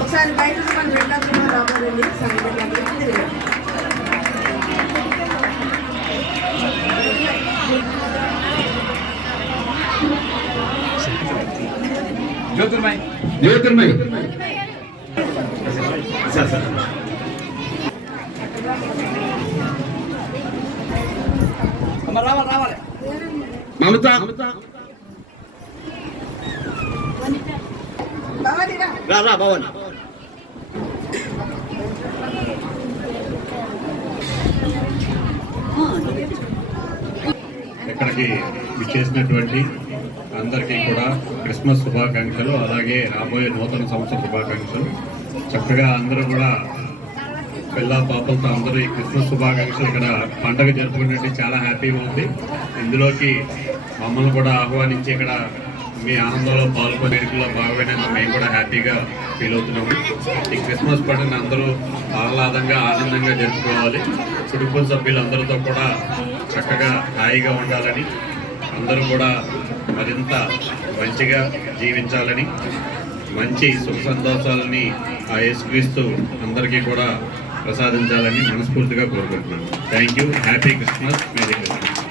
ఒకసారి బయట మనం వెళ్ళినప్పుడు రావాలండి జ్యోతిర్మయ్ రావాలి మమత రా భవన్ ఇక్కడికి విచ్చేసినటువంటి అందరికీ కూడా క్రిస్మస్ శుభాకాంక్షలు, అలాగే రాబోయే నూతన సంవత్సర శుభాకాంక్షలు. చక్కగా అందరూ కూడా పిల్ల పాపలతో అందరూ ఈ క్రిస్మస్ శుభాకాంక్షలు ఇక్కడ పండగ జరుపుకున్నట్టు చాలా హ్యాపీగా ఉంది. ఇందులోకి మమ్మల్ని కూడా ఆహ్వానించి ఇక్కడ మీ ఆనందంలో పాల్గొనేటిలో భాగమైనందుకు మేము కూడా హ్యాపీగా ఫీల్ అవుతున్నాము. ఈ క్రిస్మస్ పండుగను అందరూ ఆహ్లాదంగా ఆనందంగా జరుపుకోవాలి. కుటుంబ సభ్యులందరితో కూడా చక్కగా హాయిగా ఉండాలని, అందరూ కూడా మరింత మంచిగా జీవించాలని, మంచి సుఖ సంతోషాలని ఆ యేసుక్రీస్తు అందరికీ కూడా ప్రసాదించాలని మనస్ఫూర్తిగా కోరుకుంటున్నాను. Thank you. Happy Christmas. Merry Christmas.